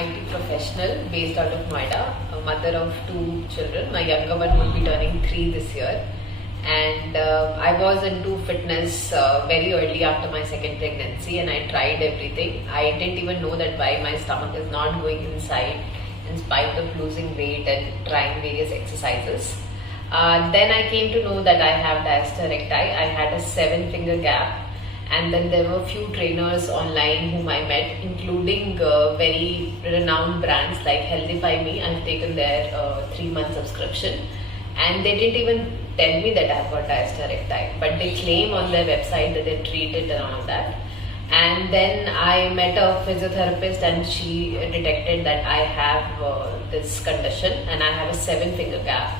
IT professional based out of Noida, a mother of 2 children. My younger one will be turning 3 this year. And I was into fitness very early after my second pregnancy, and I tried everything. I didn't even know that why my stomach is not going inside in spite of losing weight and trying various exercises. Then I came to know that I have Diastisis Recti. I had a 7-finger gap, and then there were a few trainers online whom I met, including very renowned brands like Healthify Me. I've taken their 3-month subscription, and they didn't even tell me that I've got Diastisis Recti, but they claim on their website that they treat it and all that. And then I met a physiotherapist, and she detected that I have this condition and I have a 7-finger gap.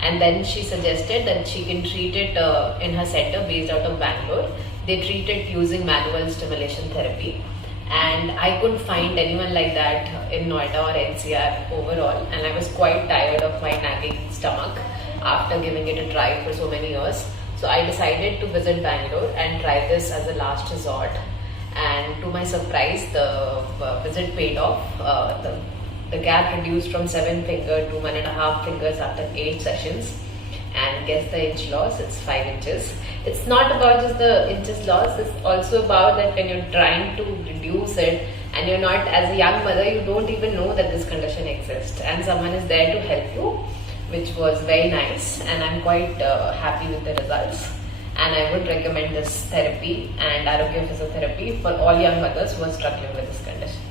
And then she suggested that she can treat it in her center based out of Bangalore. They treat it using manual stimulation therapy. And I couldn't find anyone like that in Noida or NCR overall. And I was quite tired of my nagging stomach after giving it a try for so many years. So I decided to visit Bangalore and try this as a last resort. And to my surprise, the visit paid off. The gap reduced from 7 finger to 1.5 fingers after 8 sessions. And guess the inch loss, it's 5 inches. It's not about just the inches loss, it's also about that when you're trying to reduce it and you're not, as a young mother, you don't even know that this condition exists. And someone is there to help you, which was very nice. And I'm quite happy with the results. And I would recommend this therapy and Arogya physiotherapy for all young mothers who are struggling with this condition.